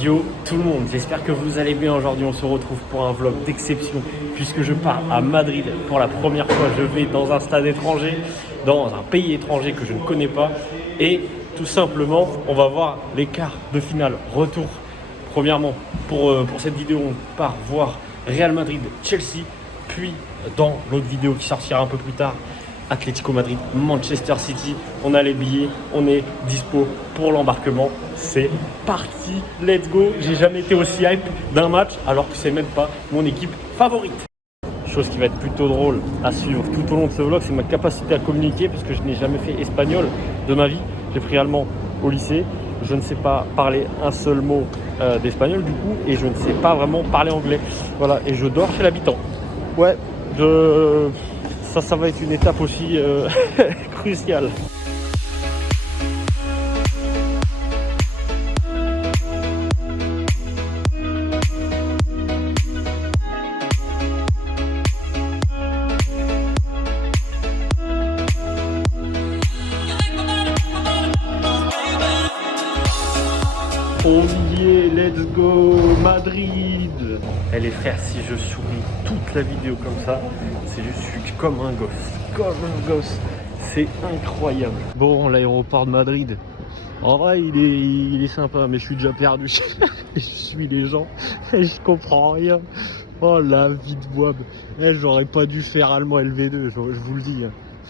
Yo tout le monde, j'espère que vous allez bien. Aujourd'hui on se retrouve pour un vlog d'exception puisque je pars à Madrid pour la première fois. Je vais dans un stade étranger, dans un pays étranger que je ne connais pas et tout simplement on va voir les quarts de finale retour. Premièrement pour cette vidéo on part voir Real Madrid Chelsea, puis dans l'autre vidéo qui sortira un peu plus tard Atlético Madrid, Manchester City. On a les billets, on est dispo pour l'embarquement. C'est parti, let's go. J'ai jamais été aussi hype d'un match alors que c'est même pas mon équipe favorite. Chose qui va être plutôt drôle à suivre tout au long de ce vlog, c'est ma capacité à communiquer parce que je n'ai jamais fait espagnol de ma vie. J'ai pris allemand au lycée. Je ne sais pas parler un seul mot d'espagnol du coup et je ne sais pas vraiment parler anglais. Voilà, et je dors chez l'habitant. Ouais, ça va être une étape aussi cruciale. On y est, let's go Madrid. Et les frères, si je souris toute la vidéo comme ça, c'est juste je suis comme un gosse, c'est incroyable. Bon, l'aéroport de Madrid, en vrai il est sympa, mais je suis déjà perdu. Je suis les gens et je comprends rien. Oh la vie de Boab, j'aurais pas dû faire allemand LV2, je vous le dis.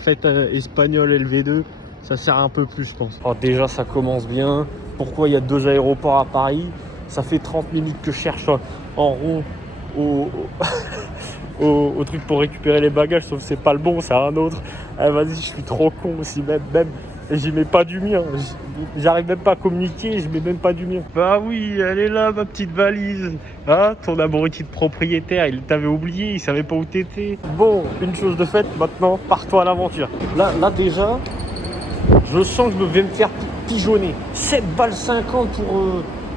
Faites espagnol LV2, ça sert un peu plus je pense. Oh, déjà ça commence bien. Pourquoi il y a 2 aéroports à Paris? Ça fait 30 minutes que je cherche en rond au truc pour récupérer les bagages, sauf que c'est pas le bon, c'est un autre. Ah, vas-y, je suis trop con aussi, même j'y mets pas du mien. J'arrive même pas à communiquer, je mets même pas du mien. Bah oui, elle est là, ma petite valise. Ah, ton abruti de propriétaire, il t'avait oublié, il savait pas où t'étais. Bon, une chose de faite, maintenant, pars-toi à l'aventure. Là déjà, je sens que je vais me faire pigeonner. 7 balles 50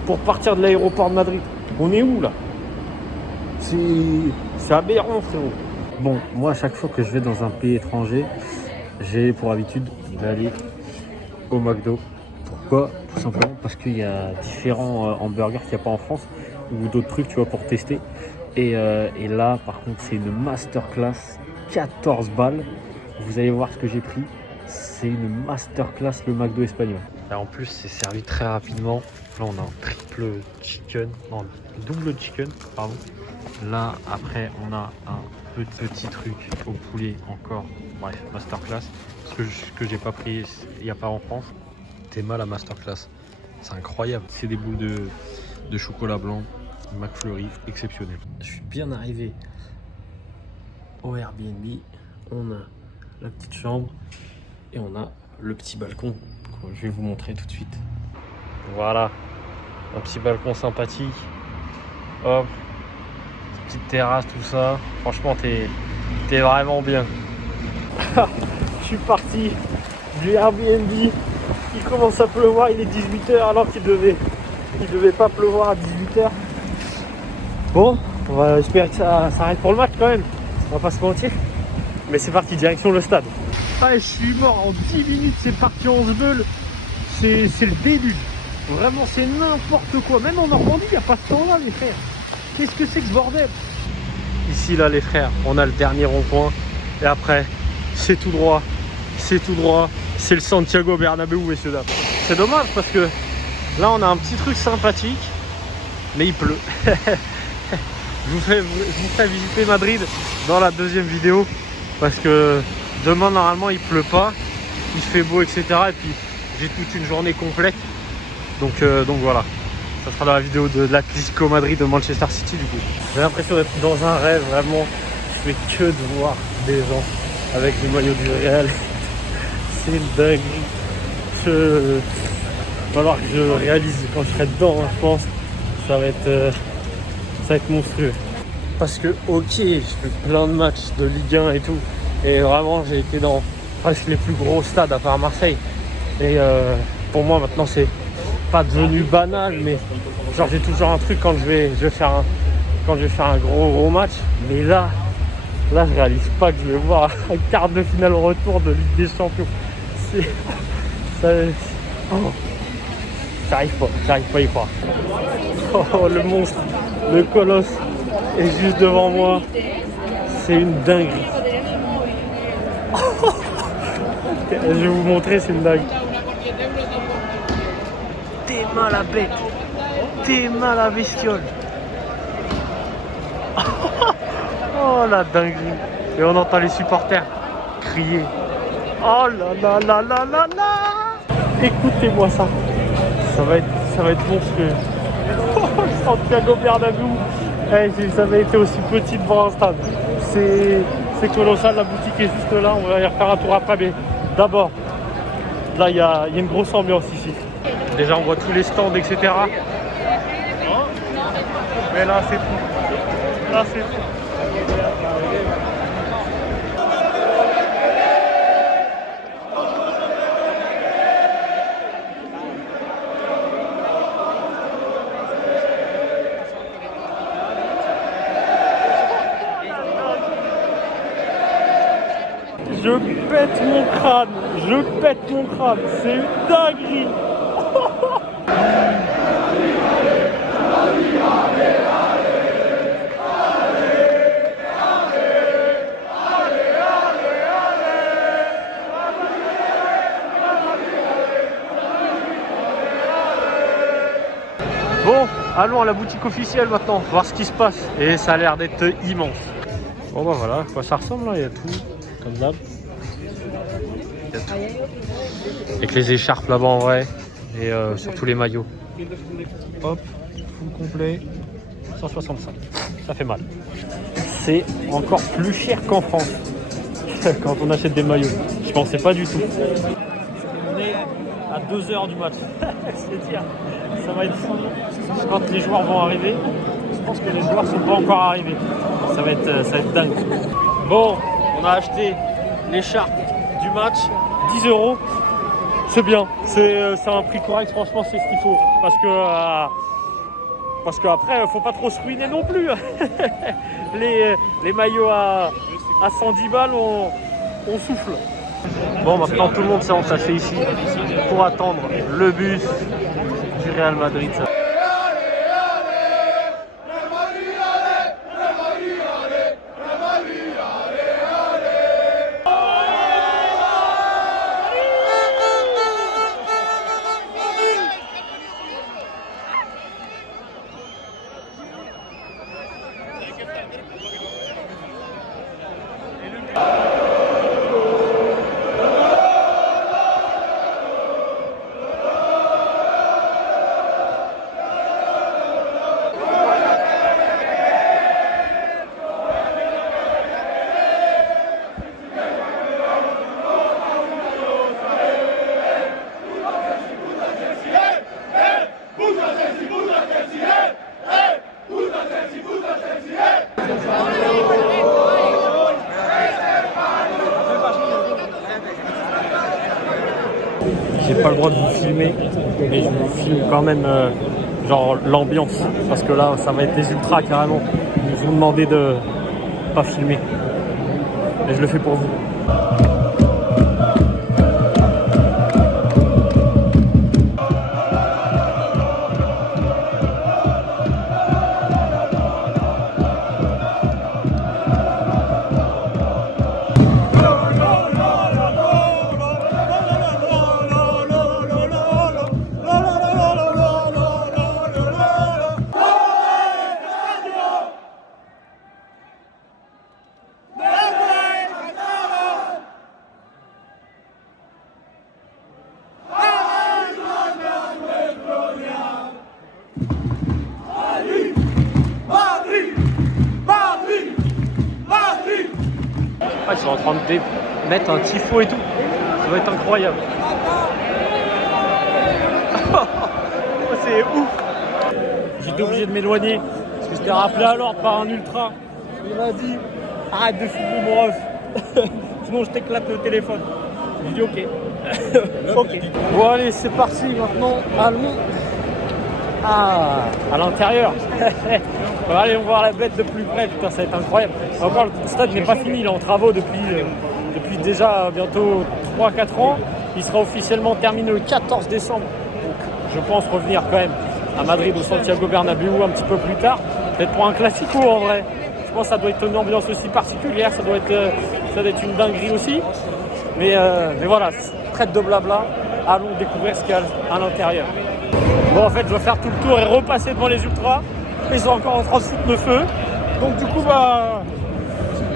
pour partir de l'aéroport de Madrid. On est où là? C'est aberrant frérot. Bon, moi à chaque fois que je vais dans un pays étranger, j'ai pour habitude d'aller au McDo. Pourquoi? Tout simplement parce qu'il y a différents hamburgers qu'il n'y a pas en France ou d'autres trucs tu vois pour tester. Et là par contre c'est une masterclass, 14 balles. Vous allez voir ce que j'ai pris. C'est une masterclass le McDo espagnol. Et en plus c'est servi très rapidement. Là on a un triple chicken, non double chicken pardon. Là après on a un petit truc au poulet encore. Bref, masterclass. Ce que j'ai pas pris il n'y a pas en France. T'es mal à masterclass. C'est incroyable. C'est des boules de chocolat blanc, McFlurry, exceptionnel. Je suis bien arrivé au Airbnb. On a la petite chambre et on a le petit balcon. Je vais vous montrer tout de suite. Voilà, un petit balcon sympathique. Hop, petite terrasse, tout ça. Franchement, t'es vraiment bien. Je suis parti du Airbnb. Il commence à pleuvoir, il est 18 h alors qu'il devait pas pleuvoir à 18 h. Bon, on va espérer que ça s'arrête pour le match quand même. On va pas se mentir. Mais c'est parti, direction le stade. Ah, je suis mort en 10 minutes, c'est parti en sbeul. C'est le début. Vraiment, c'est n'importe quoi. Même en Normandie, il n'y a pas ce temps-là, les frères. Qu'est-ce que c'est que ce bordel? Ici, là, les frères, on a le dernier rond-point. Et après, c'est tout droit. C'est tout droit. C'est le Santiago Bernabéu, messieurs dames. C'est dommage parce que là, on a un petit truc sympathique. Mais il pleut. je vous ferai visiter Madrid dans la deuxième vidéo. Parce que demain, normalement, il pleut pas. Il fait beau, etc. Et puis, j'ai toute une journée complète. Donc voilà. Ça sera dans la vidéo de l'Atlético Madrid de Manchester City du coup. J'ai l'impression d'être dans un rêve, vraiment. Je fais que de voir des gens avec le maillot du Real. C'est dingue. Il va falloir que je réalise quand je serai dedans, hein, je pense. Ça va être monstrueux. Parce que ok, je fais plein de matchs de Ligue 1 et tout. Et vraiment j'ai été dans presque les plus gros stades à part Marseille. Et pour moi maintenant c'est pas devenu banal, mais genre j'ai toujours un truc quand je vais faire un gros match. Mais là je réalise pas que je vais voir un quart de finale retour de Ligue des Champions. J'arrive pas à y croire. Oh, le monstre, le colosse est juste devant moi. C'est une dinguerie. Je vais vous montrer, c'est une dingue. T'es mal la bête. T'es mal la bestiole. Oh la dinguerie. Et on entend les supporters crier. Oh là là là là là là. Écoutez-moi ça. Ça va être monstrueux. Oh, Santiago Bernabéu. Ça avait été aussi petit devant un stade. C'est colossal, la boutique est juste là, on va y refaire un tour après, mais d'abord, là il y a une grosse ambiance ici. Déjà on voit tous les stands, etc. Mais là c'est fou. Là c'est fou. Je pète mon crâne, c'est une dinguerie. Bon, allons à la boutique officielle maintenant, voir ce qui se passe. Et ça a l'air d'être immense. Bon bah voilà, à quoi ça ressemble là, il y a tout, comme d'hab. Avec les écharpes là-bas en vrai et surtout les maillots. Hop, full complet, 165. Ça fait mal. C'est encore plus cher qu'en France quand on achète des maillots. Je pensais pas du tout. On est à 2 heures du match. C'est dire, ça va être fou. Quand les joueurs vont arriver, je pense que les joueurs sont pas encore arrivés. Ça va être dingue. Bon, on a acheté l'écharpe du match. 10 €, c'est bien, c'est un prix correct, franchement c'est ce qu'il faut, parce qu'après faut pas trop se ruiner non plus. les maillots à 110 balles on souffle. Bon, maintenant tout le monde s'est entassé ici pour attendre le bus du Real Madrid. J'ai pas le droit de vous filmer, mais je vous filme quand même genre l'ambiance, parce que là ça va être des ultras carrément. Ils vous ont demandé de pas filmer et je le fais pour vous. Ils sont en train de mettre un tifo et tout. Ça va être incroyable. C'est ouf. J'étais obligé de m'éloigner parce que j'étais rappelé à l'ordre par un ultra. Il m'a dit arrête de filmer mon ref. Sinon je t'éclate le téléphone. J'ai dit ok. Ok. Bon allez, c'est parti maintenant. Allons à l'intérieur. On va aller voir la bête de plus près. Putain, ça va être incroyable. Encore, le stade n'est pas fini. Il est en travaux depuis déjà bientôt 3-4 ans. Il sera officiellement terminé le 14 décembre. Donc je pense revenir quand même à Madrid au Santiago Bernabéu un petit peu plus tard, peut-être pour un classico en vrai. Je pense que ça doit être une ambiance aussi particulière, ça doit être une dinguerie aussi. Mais voilà, traite de blabla, allons découvrir ce qu'il y a à l'intérieur. Bon, en fait, je vais faire tout le tour et repasser devant les ultras. Ils sont encore en train de foutre le feu. Donc du coup,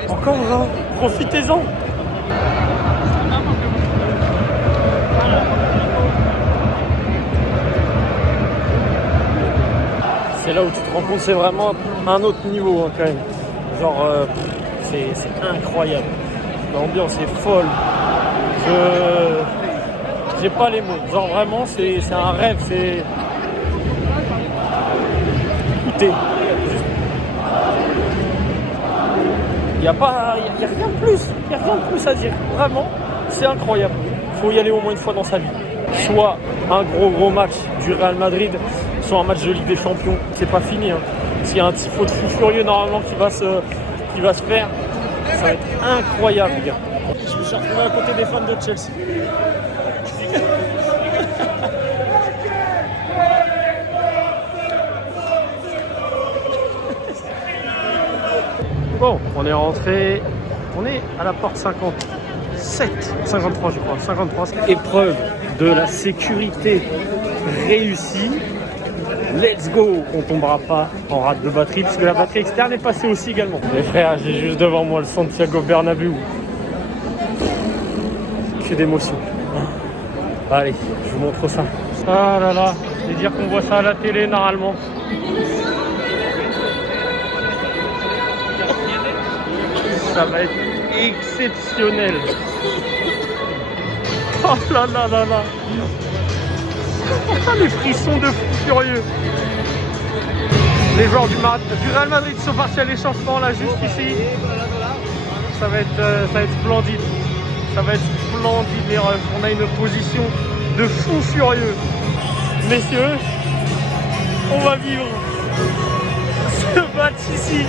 encore, hein, profitez-en. C'est là où tu te rends compte, c'est vraiment un autre niveau hein, quand même. Genre, c'est incroyable. L'ambiance est folle. J'ai pas les mots. Genre vraiment, c'est un rêve. C'est écoutez. Il n'y a rien de plus. Il n'y a rien de plus à dire. Vraiment, c'est incroyable. Il faut y aller au moins une fois dans sa vie. Soit un gros match du Real Madrid, soit un match de Ligue des Champions. C'est pas fini. Hein. S'il y a un tifo de fou furieux normalement qui va se faire, ça va être incroyable, les gars. Je me suis retrouvé à côté des fans de Chelsea. Bon, on est rentré, on est à la porte 53 je crois, 53. Épreuve de la sécurité réussie. Let's go! On tombera pas en rate de batterie puisque la batterie externe est passée aussi également. Les frères, j'ai juste devant moi le Santiago Bernabéu. Que d'émotion. Allez, je vous montre ça. Ah là là, c'est dire qu'on voit ça à la télé normalement. Ça va être exceptionnel. Oh là là là là. Les frissons de fou furieux. Les joueurs du Real Madrid sont partis à l'échauffement là juste ici. Ça va être splendide. Ça va être splendide les refs. On a une position de fou furieux. Messieurs, on va vivre ce match ici.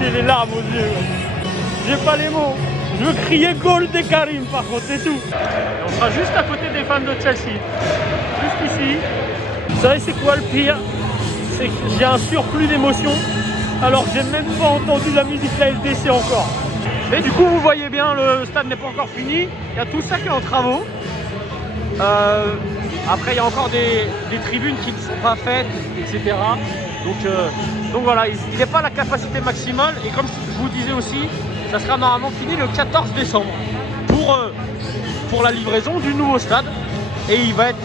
J'ai les larmes aux yeux. J'ai pas les mots. Je veux crier goal de Karim par contre, c'est tout. Et on sera juste à côté des fans de Chelsea. Juste ici. Vous savez c'est quoi le pire? C'est que j'ai un surplus d'émotions alors que j'ai même pas entendu la musique de la LDC encore. Mais du coup vous voyez bien, le stade n'est pas encore fini. Il y a tout ça qui est en travaux. Après il y a encore des tribunes qui ne sont pas faites, etc. Donc voilà, il n'est pas à la capacité maximale. Et comme je vous disais aussi, ça sera normalement fini le 14 décembre pour la livraison du nouveau stade. Et il va être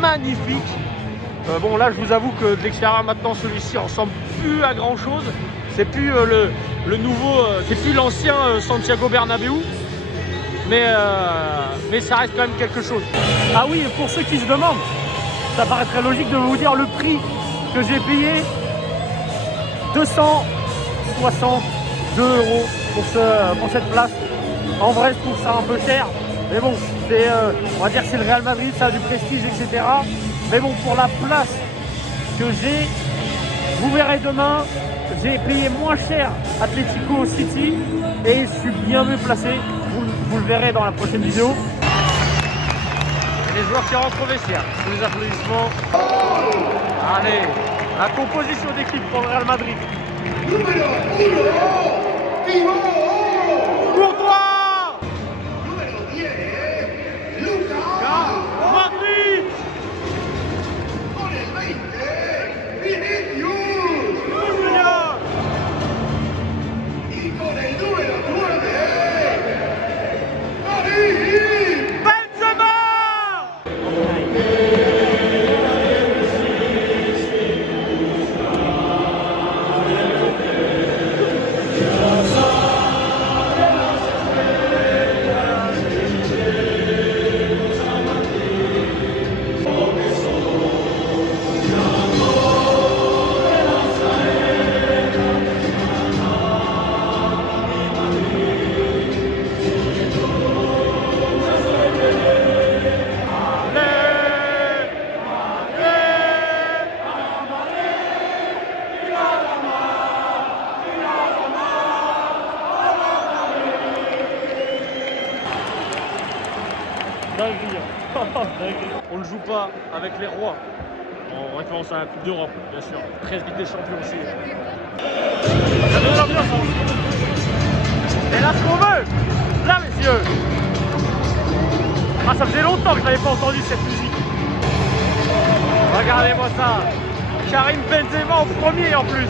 magnifique. Bon là je vous avoue que de l'extérieur maintenant celui-ci ressemble plus à grand chose. C'est plus le nouveau, c'est plus l'ancien Santiago Bernabéu. Mais ça reste quand même quelque chose. Ah oui, et pour ceux qui se demandent, ça paraîtrait logique de vous dire le prix que j'ai payé. 262 € pour cette place. En vrai, je trouve ça un peu cher. Mais bon, on va dire que c'est le Real Madrid, ça a du prestige, etc. Mais bon, pour la place que j'ai, vous verrez demain, j'ai payé moins cher Atlético City et je suis bien mieux placé. Vous le verrez dans la prochaine vidéo. Et les joueurs qui rentrent au vestiaire, sous les applaudissements. Allez, la composition d'équipe pour le Real Madrid. Numéro 1, Thibaut Courtois. Numéro 10, Lucas Modric. Con el 20, Vinicius Junior. Y con el número 9, Karim Benzema. On ne joue pas avec les rois. En référence à la Coupe d'Europe, bien sûr. 13 Ligue des Champions aussi. Ça donne l'ambiance. Et là, ce qu'on veut, là, messieurs. Ah, ça faisait longtemps que je n'avais pas entendu cette musique. Regardez-moi ça. Karim Benzema en premier en plus.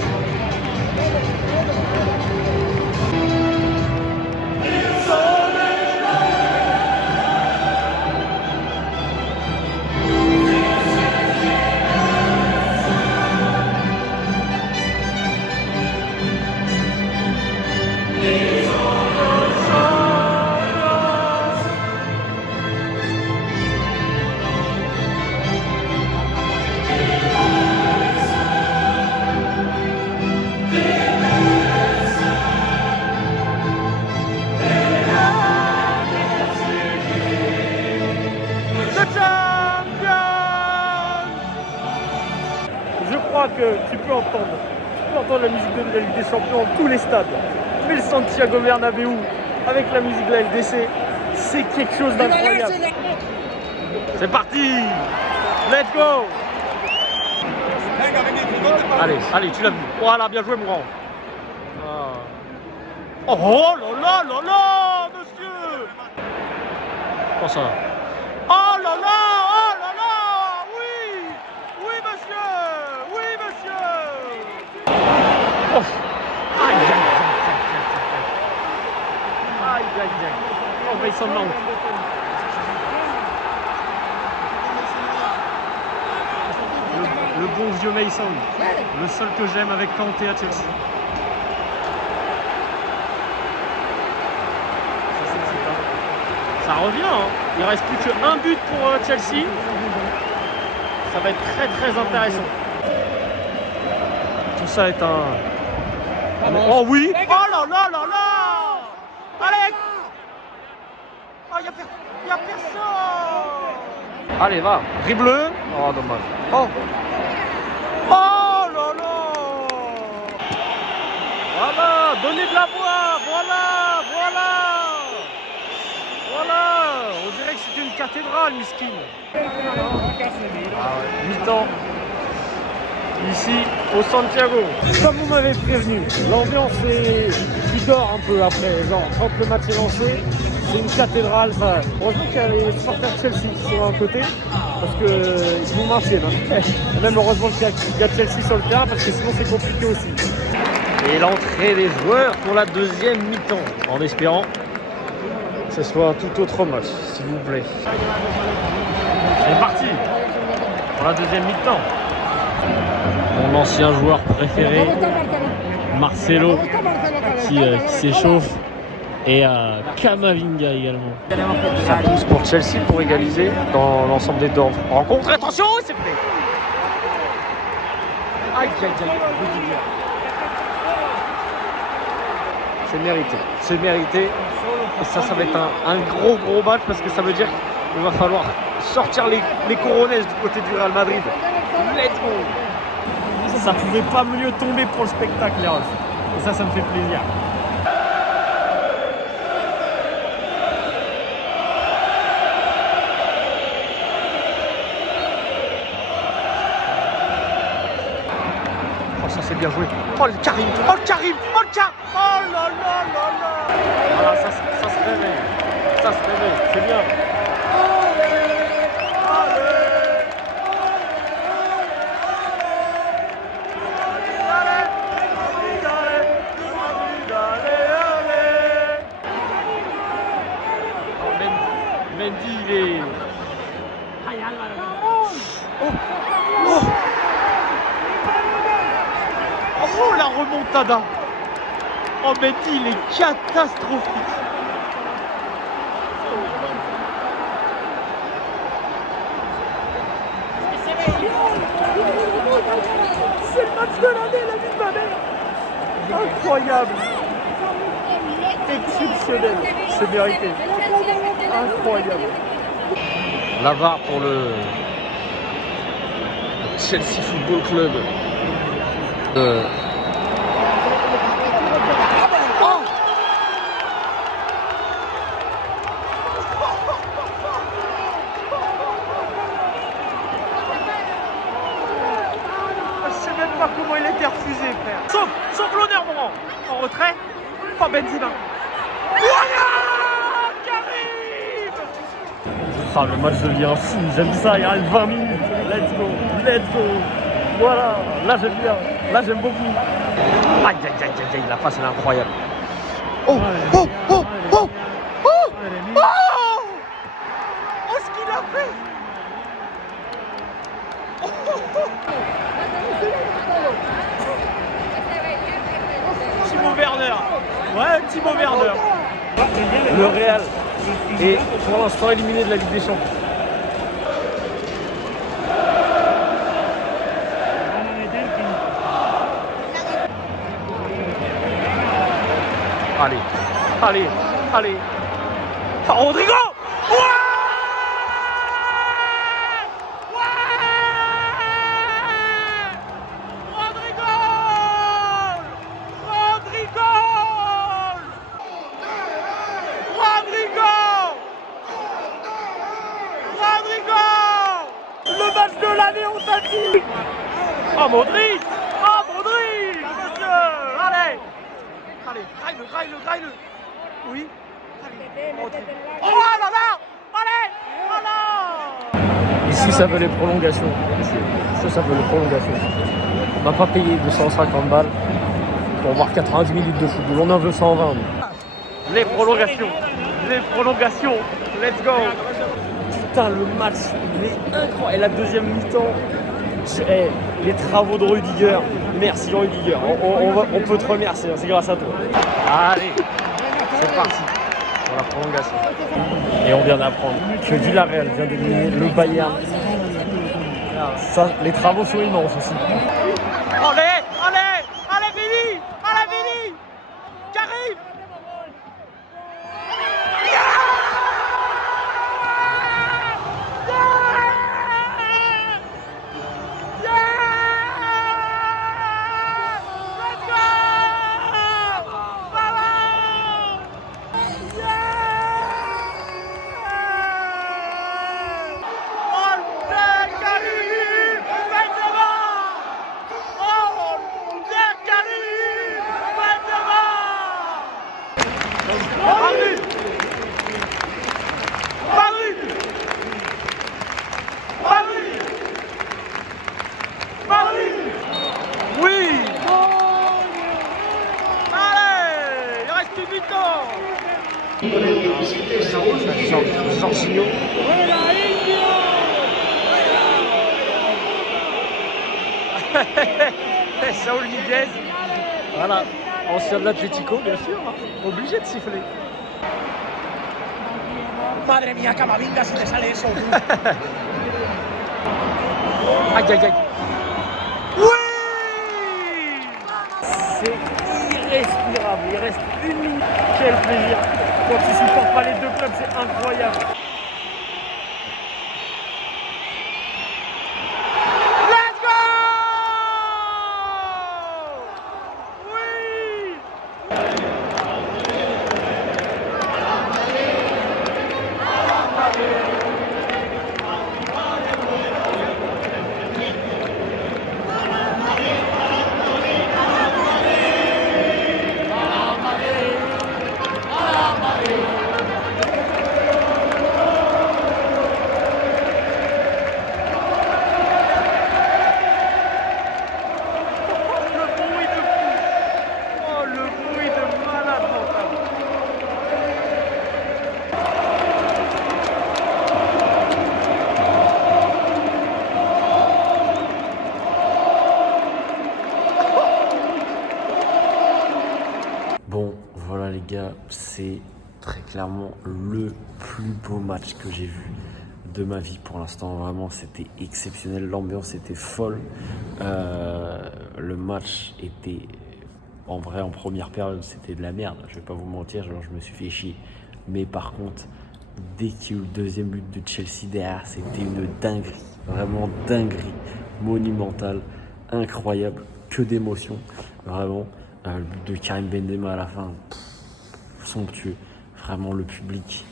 Que tu peux entendre la musique de la Ligue des Champions dans tous les stades. Mais le Santiago Bernabéu avec la musique de la LDC, c'est quelque chose d'incroyable. C'est parti, let's go. Allez, tu l'as vu. Voilà, bien joué, Mourant. Oh là là, monsieur. Comment ça? Oh là là. Oh, Mason Mount. Le bon vieux Mason. Le seul que j'aime avec Kanté à Chelsea. Ça revient, hein. Il reste plus qu'un but pour Chelsea. Ça va être très très intéressant. Tout ça est un... Oh oui! Oh là là là là! Allez! Oh, y a personne! Allez, va! Dribble! Oh, dommage. Oh! Oh là là! Voilà! Donnez de la voix! Voilà! On dirait que c'est une cathédrale, Miskin. Mi-temps. Ici au Santiago. Comme vous m'avez prévenu, l'ambiance qui dort un peu après, genre quand le match est lancé, c'est une cathédrale. Ça. Heureusement qu'il y a les supporters de Chelsea qui sont à côté, parce qu'ils nous maintiennent. Hein. Même heureusement qu'il y a Chelsea sur le terrain, parce que sinon c'est compliqué aussi. Et l'entrée des joueurs pour la deuxième mi-temps, en espérant que ce soit un tout autre match, s'il vous plaît. C'est parti pour la deuxième mi-temps. Mon ancien joueur préféré, Marcelo, qui s'échauffe, et Kamavinga également. Ça pousse pour Chelsea pour égaliser dans l'ensemble des deux rencontres. Attention, c'est fait. Aïe. C'est mérité. Et ça va être un gros match parce que ça veut dire qu'il va falloir sortir les coronets du côté du Real Madrid. Let's go. Ça pouvait pas mieux tomber pour le spectacle, les Roses. Et ça me fait plaisir. Oh, ça c'est bien joué. Oh le Karim. Oh là là. Voilà, ça se réveille. C'est bien. Mendy, il est... Oh, la remontada. Oh, Mendy, il est catastrophique. C'est le match de l'année, la vie de ma mère. Incroyable. Exceptionnel. C'est mérité. Incroyable. La VAR pour le Chelsea Football Club. pas comment il a été refusé, frère. Sauf l'honneur, mon rang. En retrait. Oh, Benzema. Voilà qui arrive. Ah, le match devient fou, j'aime ça, il reste 20 minutes. Let's go. Voilà, là j'aime bien, là j'aime beaucoup. Aïe, la passe elle est incroyable. Oh, ce qu'il a fait. Timo Werner. Ouais, Timo Werner. Le Real est pour l'instant éliminé de la Ligue des Champions. Allez. Oh, Rodrigo. Le match de l'année, on t'a dit. Oh, Modric. Monsieur. Allez, graille-le. Oui. Oh là là. Allez. Voilà. Ici ça veut les prolongations. Ça veut les prolongations. On n'a pas payé 250 balles pour voir 90 minutes de football. On en veut 120. Les prolongations. Let's go. Putain, le match, il est incroyable. Et la deuxième mi-temps, les travaux de Rudiger. Merci Rudiger. On peut te remercier, c'est grâce à toi. Allez, c'est parti pour la prolongation. Et on vient d'apprendre que Villarreal vient d'éliminer le Bayern. Ça, les travaux sont immenses aussi. Allez, Vini. Qu'arrive. Jorginho. Saúl Ñíguez. Voilà, ancien de l'Atlético, bien sûr, hein. Obligé de siffler. Madre mía, Camavinga, si te sale eso. Aïe. Oui. C'est irrespirable. Il reste une minute. Quel plaisir. Quand tu supportes pas les deux clubs, c'est incroyable. Let's go. Oui. Bon, voilà les gars, c'est très clairement le plus beau match que j'ai vu de ma vie pour l'instant. Vraiment, c'était exceptionnel. L'ambiance était folle. Le match était, en vrai, en première période, c'était de la merde. Je vais pas vous mentir, genre, je me suis fait chier. Mais par contre, dès qu'il y a eu le deuxième but de Chelsea derrière, c'était une dinguerie. Vraiment dinguerie monumentale, incroyable, que d'émotions. Vraiment, le but de Karim Benzema à la fin, somptueux. Vraiment, le public,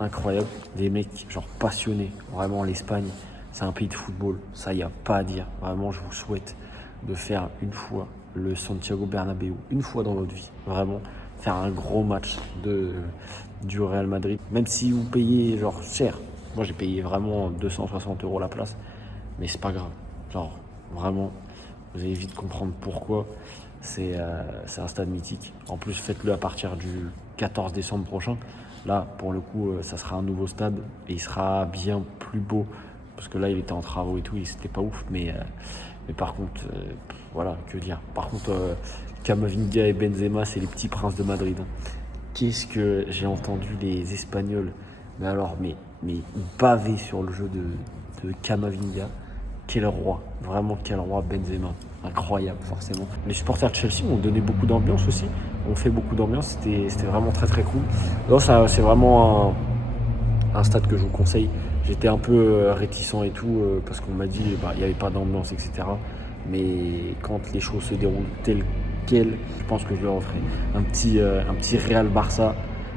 incroyable. Des mecs, genre, passionnés. Vraiment, l'Espagne, c'est un pays de football. Ça, il n'y a pas à dire. Vraiment, je vous souhaite de faire une fois le Santiago Bernabéu, une fois dans votre vie, vraiment faire un gros match du Real Madrid, même si vous payez genre cher. Moi j'ai payé vraiment 260 € la place, mais c'est pas grave, genre vraiment vous allez vite comprendre pourquoi. C'est un stade mythique. En plus faites-le à partir du 14 décembre prochain. Là pour le coup ça sera un nouveau stade et il sera bien plus beau, parce que là il était en travaux et tout, c'était pas ouf, mais par contre voilà, que dire. Par contre Camavinga et Benzema, c'est les petits princes de Madrid. Qu'est-ce que j'ai entendu les Espagnols, mais alors mais baver sur le jeu de Camavinga. Quel roi, vraiment quel roi Benzema, incroyable forcément. Les supporters de Chelsea ont donné beaucoup d'ambiance aussi, ont fait beaucoup d'ambiance, c'était vraiment très très cool. Non, ça c'est vraiment un stade que je vous conseille. J'étais un peu réticent et tout parce qu'on m'a dit il n'y avait pas d'ambiance, etc. Mais quand les choses se déroulent telles quelles, je pense que je le referai. Un petit Real Barça,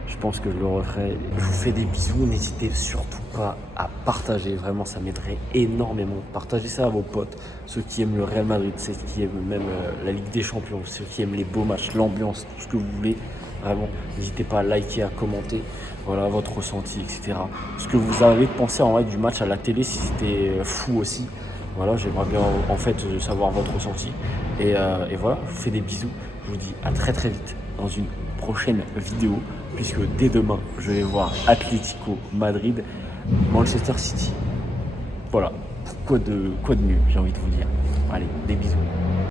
je pense que je le referai. Je vous fais des bisous, n'hésitez surtout pas à partager, vraiment ça m'aiderait énormément. Partagez ça à vos potes, ceux qui aiment le Real Madrid, ceux qui aiment même la Ligue des Champions, ceux qui aiment les beaux matchs, l'ambiance, tout ce que vous voulez. Vraiment, n'hésitez pas à liker, à commenter, voilà votre ressenti, etc. Ce que vous avez pensé en vrai du match à la télé, si c'était fou aussi. Voilà, j'aimerais bien en fait savoir votre ressenti. Et voilà, je vous fais des bisous. Je vous dis à très très vite dans une prochaine vidéo, puisque dès demain, je vais voir Atlético Madrid, Manchester City. Voilà, quoi de mieux, j'ai envie de vous dire. Allez, des bisous.